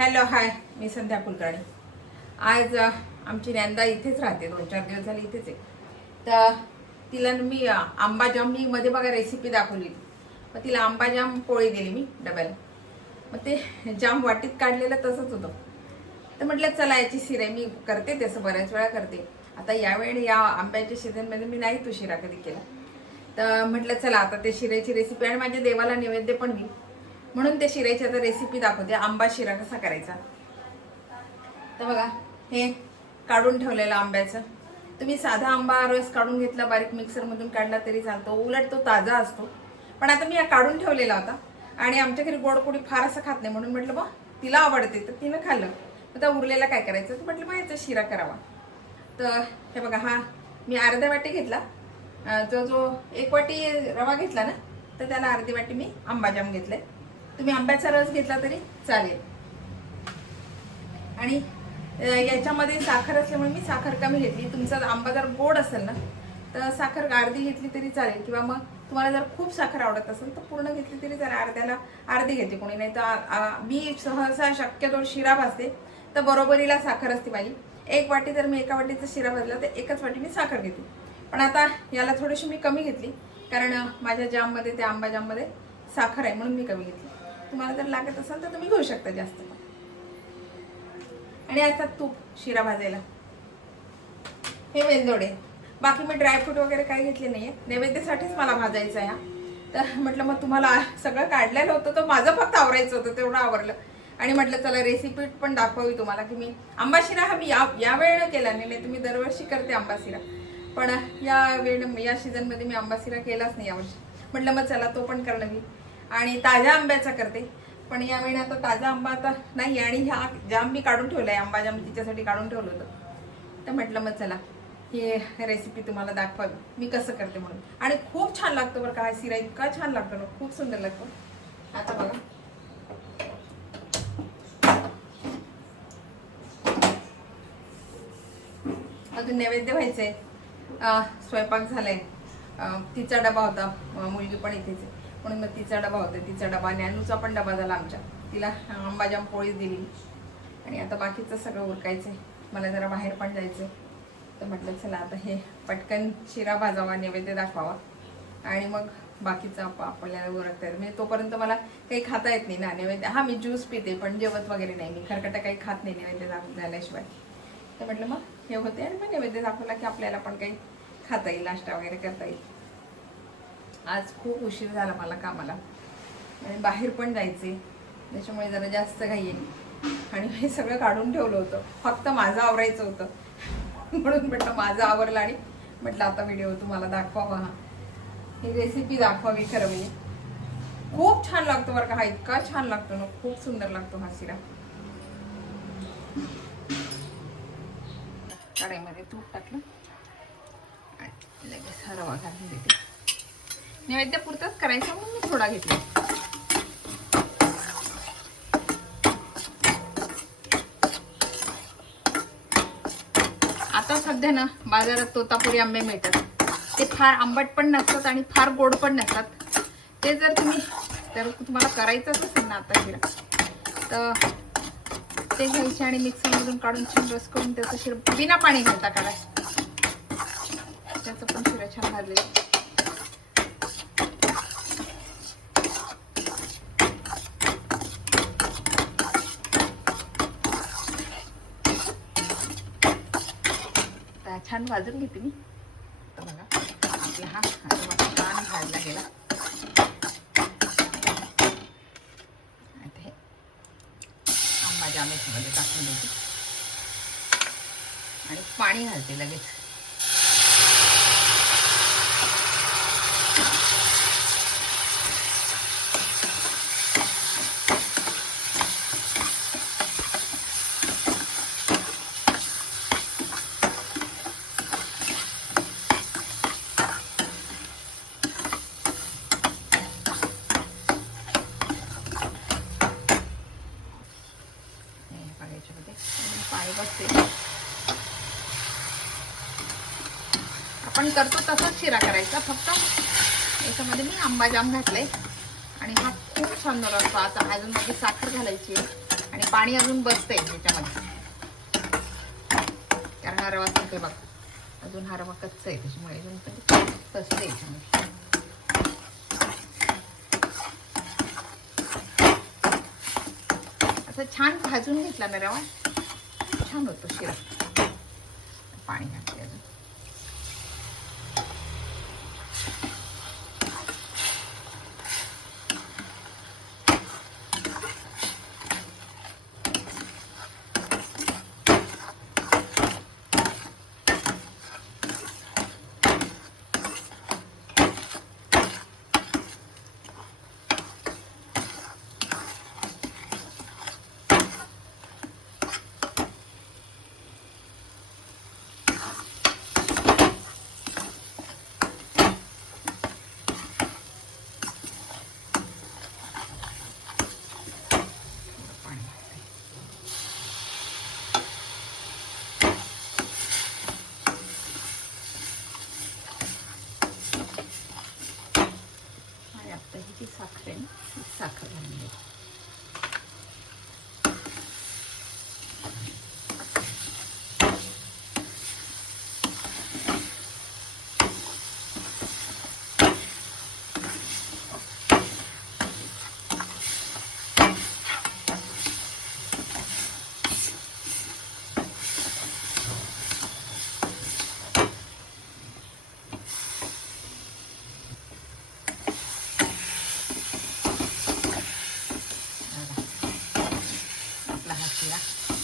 Hello hi, मी संध्या कुलकर्णी. आज आमची नंदा इथेच राहते, 2-4 दिवस झाले इथेच आहे. तर तिला मी आंबा जाम मी मध्ये बघा रेसिपी दाखवली, मग तिला आंबा जाम पोळी दिली मी डब्याला. मग ते जाम वाटीत काढलेलं तसंच होतं. तर म्हटलं चला याची शिरा मी करते, तसं बऱ्याच वेळा करते. आता यावेळी या आंब्याच्या सीझनमध्ये मी नाही तो शिरा कधी केला. तर म्हटलं चला आता ते शिऱ्याची रेसिपी आणि माझ्या देवाला नैवेद्य पण मी, म्हणून ते शिऱ्याची आता रेसिपी दाखवते. आंबा शिरा कसा करायचा. तर बघा, हे काढून ठेवलेलं आंब्याचं. तुम्ही साधा आंबा रस काढून घेतला, बारीक मिक्सरमधून काढला तरी चालतो, उलट तो ताजा असतो. पण आता मी हा काढून ठेवलेला होता आणि आमच्या घरी गोड कोणी फार असं खात नाही, म्हणून म्हटलं बा तिला आवडते तर तिनं खाल्लं. आता उरलेला काय करायचं, तर म्हटलं मग याचा शिरा करावा. तर हे बघा, हा मी अर्ध्या वाटी घेतला. जो 1 वाटी रवा घेतला ना, तर त्याला अर्धी वाटी मी आंबाजाम घेतले. तुम्ही आंब्याचा रस घेतला तरी चालेल. आणि याच्यामध्ये साखर असल्यामुळे मी साखर कमी घेतली. तुमचा आंबा जर गोड असेल ना, तर साखर अर्धी घेतली तरी चालेल, किंवा मग तुम्हाला जर खूप साखर आवडत असेल तर पूर्ण घेतली तरी चालेल. अर्ध्याला अर्धी घेते कोणी, नाही तर मी सहसा शक्यतो शिरा भाजते तर बरोबरीला साखर असते माझी. 1 वाटी जर मी 1 वाटीचा शिरा भाजला तर 1च वाटी मी साखर घेते. पण आता याला थोडीशी मी कमी घेतली, कारण माझ्या जाममध्ये, त्या आंबा जाममध्ये साखर आहे म्हणून मी कमी घेतली. तुम्हाला जर लागत असेल तर तुम्ही घेऊ शकता जास्त. आणि आता तूप शिरा भाजायला, हे वेलदोडे. बाकी मी ड्रायफ्रूट वगैरे काही घेतले नाहीये, नैवेद्यासाठीच मला भाजायचं आहे. तर म्हटलं मग तुम्हाला सगळं काढलेलं होतं, तर माझं फक्त आवरायचं होतं, तेवढं आवरलं. आणि म्हटलं चला रेसिपी पण दाखवावी तुम्हाला, की मी आंबा शिरा हा मी या वेळेला केला नाही, तुम्ही दरवर्षी करते आंबा शिरा, पण या सीझनमध्ये मी आंबा शिरा केलाच नाही यावर्षी. म्हटलं मग चला तो पण करणं मी, आणि ताज्या आंब्याचा करते. पण यावेळी आता ताजा आंबा आता नाही, आणि ह्या जाम मी काढून ठेवलाय, आंबा जाम तिच्यासाठी काढून ठेवलं होतं. तर म्हटलं मग चला ही रेसिपी तुम्हाला दाखवावी मी कसं करते म्हणून. आणि खूप छान लागतं बरं का, हा शिरा इतका छान लागतो ना, खूप सुंदर लागतो. आता बघा, अजून नैवेद्य व्हायचंय, स्वयंपाक झालाय. तिचा डबा होता, मुलगी पण इथेच आहे म्हणून मग तिचा डबा होता, तिचा डबा, नॅनूचा पण डबा झाला आमच्या. तिला आंबाजाम पोळी दिली. आणि आता बाकीचं सगळं उरकायचंय, मला जरा बाहेर पण जायचंय. तर म्हटलं चला आता हे पटकन शिरा भाजावा, नैवेद्य दाखवावा, आणि मग बाकीचं आपल्याला उरकता येतं. म्हणजे तोपर्यंत मला काही खाता येत नाही ना नैवेद्य. हा मी ज्यूस पिते पण जेवत वगैरे नाही, मी खरकटा काही खात नाही नैवेद्य झाल्याशिवाय. तर म्हटलं मग हे होते, आणि मग नैवेद्य दाखवला की आपल्याला पण काही खाता येईल, नाश्ता वगैरे करता येईल. आज खूप उशीर झाला मला कामाला, आणि बाहेर पण जायचे, त्याच्यामुळे जरा जास्त घाई आहे. आणि हे सगळं काढून ठेवलं होतं, फक्त माझं आवरायचं होतं, म्हणून म्हटलं माझं आवरलं आणि म्हटलं आता व्हिडिओ तुम्हाला दाखवावा, ही रेसिपी दाखवावी. खरं म्हणजे खूप छान लागतो बरं का, हा इतका छान लागतो ना, खूप सुंदर लागतो हा शिरा. कढईमध्ये तूप टाकलं आणि लगेच हा रवा घालून देते. नैवेद्य पुरतच करायचं म्हणून मी थोडा घेतला. आता सध्या ना बाजारात तोतापुरी आंबे मिळतात, ते फार आंबट पण नसतात आणि फार गोड पण नसतात. ते जर तुम्हाला करायचं असेल ना आता शिरा, तर ते घ्यायचे आणि मिक्सरमधून काढून छान रस करून त्याचा शिरा बिना पाणी घालता काढायचं, त्याचं पण शिरा छान भाजले. छान भाजून घेते मी. तर बघा आपला हा छान भाजला गेला. आता हे आंबा जाम याच्यामध्ये टाकून देते आणि पाणी घालते लगेच. पाणी बसते, आपण करतो तसंच शिरा करायचा, फक्त याच्यामध्ये मी आंबा जाम घातलाय आणि हा खूप छान असतो. आता अजून मध्ये साखर घालायची आणि पाणी अजून बसतंय त्याच्यामध्ये, कारण हा रवा सांगते बघ अजून हा रवा कच्चा आहे त्याच्यामुळे अजून बसतंय याच्यामध्ये. असं छान भाजून घेतला ना रवा छान होतो शिरा. पाणी घातले अजून. ही साखर आहे ना, साखर घालून घ्यायची.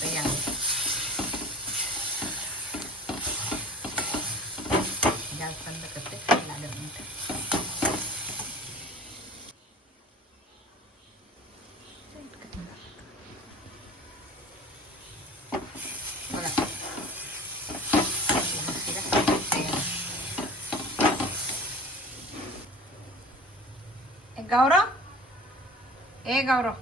तयार आहे. गॅस बंद करते, लागत मिनिट. बघा गौरव, ए गौरव,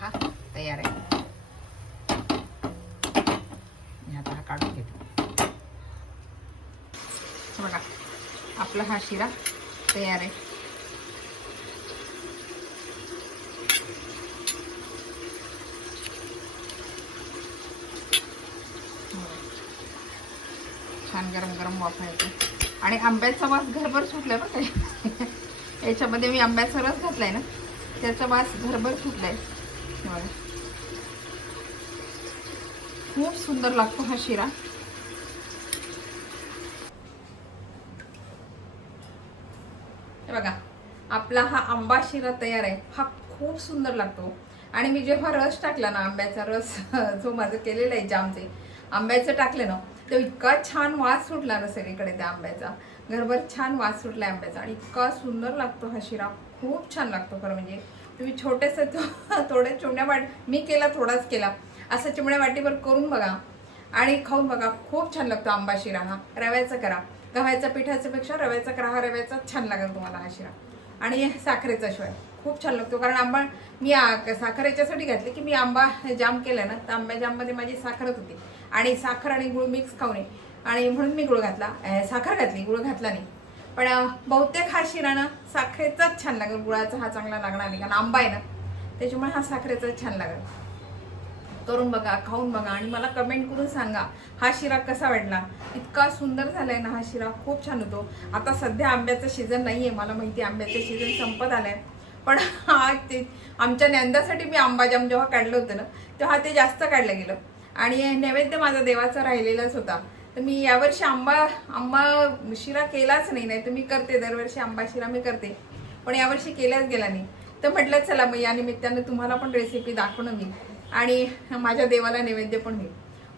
हा तयार आहे. मी आता हा काढून घेते. बघा आपला हा शिरा तयार आहे. छान गरम गरम वाफायचं आणि आंब्याचा वास घरभर सुटलाय बरं काय. याच्यामध्ये मी आंब्याचा रस घातलाय ना, त्याचा वास घरभर सुटलाय. खूप सुंदर लागतो हा शिरा. हे बघा आपला हा आंबा शिरा तयार आहे. हा खूप सुंदर लागतो. आणि मी जेव्हा रस टाकला ना, आंब्याचा रस जो माझं केलेला आहे जामचे, आंब्याचं टाकलं ना, तो इतका छान वास सुटला ना सगळीकडे त्या आंब्याचा. घरभर छान वास सुटला आंब्याचा आणि इतका सुंदर लागतो हा शिरा. खूप छान लागतो खरं म्हणजे. तुम्ही छोटेसे थोडे चिमण्या वाट, मी केला थोडाच केला, असं चिमण्या वाटीभर करून बघा आणि खाऊन बघा. खूप छान लागतो आंबा शिरा हा. रव्याचा करा, गव्हाच्या पिठाच्या पेक्षा रव्याचा करा. हा रव्याचा छान लागेल तुम्हाला हा शिरा. आणि साखरेचा शिवाय खूप छान लागतो. कारण आंबा मी साखर याच्यासाठी घातली की मी आंबा जाम केला ना, तर आंब्या जाममध्ये माझी साखरच होती आणि साखर आणि गुळ मिक्स खाऊ नये आणि म्हणून मी गुळ घातला, साखर घातली, गुळ घातला नाही. पण बहुतेक हा शिरा ना साखरेचाच छान लागेल, गुळाचा हा चांगला लागणार नाही कारण आंबा आहे ना, त्याच्यामुळे हा साखरेचाच छान लागेल. करून बघा, खाऊन बघा आणि मला कमेंट करून सांगा हा शिरा कसा वाटला. इतका सुंदर झालाय ना हा शिरा, खूप छान होतो. आता सध्या आंब्याचं सीझन नाहीये, मला माहिती आंब्याचं सीझन संपत आलंय, पण ते आमच्या नंदासाठी मी आंबा जाम जेव्हा काढलं होतं ना, तेव्हा ते जास्त काढलं गेलं आणि नैवेद्य माझा देवाचा राहिलेलाच होता. तर मी यावर्षी आंबा शिरा केलाच नाही. तर मी करते दरवर्षी आंबा शिरा मी करते, पण यावर्षी केलाच गेला नाही. तर म्हटलं चला मग या निमित्तानं तुम्हाला पण रेसिपी दाखवणं मी आणि माझ्या देवाला नैवेद्य पण होईल,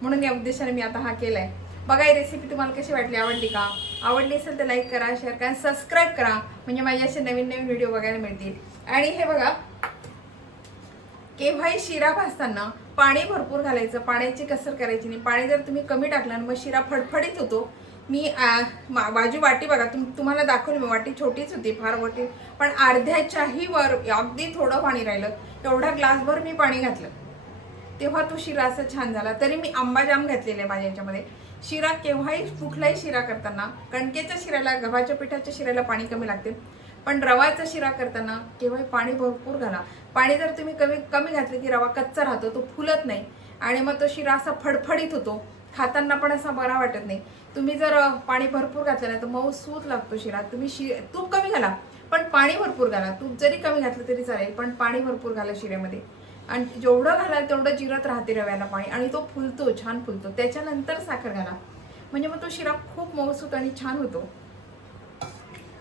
म्हणून या उद्देशाने मी आता हा केलाय. बघा ही रेसिपी तुम्हाला कशी वाटली, आवडली का? आवडली असेल तर लाईक करा, शेअर करा, सबस्क्राईब करा, म्हणजे माझे असे नवीन नवीन व्हिडिओ बघायला मिळतील. आणि हे बघा केव्हाही शिरा भाजताना पाणी भरपूर घालायचं, पाण्याची कसर करायची नाही. पाणी जर तुम्ही कमी टाकलं मग शिरा फडफडीत होतो. मी बाजू वाटी बघा, तुम्हाला दाखवली मी, वाटी छोटीच होती फार मोठी, पण अर्ध्याच्याही वर अगदी थोडं पाणी राहिलं. एवढा ग्लासभर मी पाणी घातलं, तेव्हा तो शिरा असा छान झाला. तरी मी आंबा जाम घातलेला आहे माझ्या याच्यामध्ये. शिरा केव्हाही कुठलाही शिरा करताना कणकेच्या शिऱ्याला, गव्हाच्या पिठाच्या शिऱ्याला पाणी कमी लागते, पण रवाचा शिरा करताना केव्हाही पाणी भरपूर घाला. पाणी जर तुम्ही कमी घातलं की रवा कच्चा राहतो, तो फुलत नाही आणि मग तो शिरा असा फडफडीत होतो, खाताना पण असा बरा वाटत नाही. तुम्ही जर पाणी भरपूर घातलं ना तर मऊ सूत लागतो शिरा. तुम्ही तूप कमी घाला पण पाणी भरपूर घाला. तूप जरी कमी घातलं तरी चालेल पण पाणी भरपूर घाला शिऱ्यामध्ये. आणि जेवढं घालाल तेवढं जिरत राहते रव्याला पाणी आणि तो फुलतो, छान फुलतो. त्याच्यानंतर साखर घाला म्हणजे मग तो शिरा खूप मऊसूत आणि छान होतो.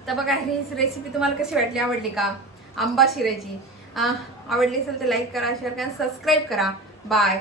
तर बघा ही रेसिपी तुम्हाला कशी वाटली, आवडली का आंबा शिऱ्याची? आवडली असेल तर लाईक करा, शेअर करा, सबस्क्राईब करा. बाय.